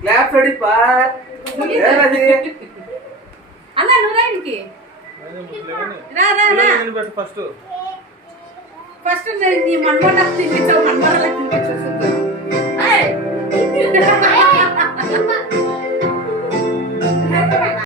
clap ready పార్ అన్న నువ్వురానికి first నీ మన్మోళ్ళకి తినిపించావు మన్మోళ్ళకి తినిపించు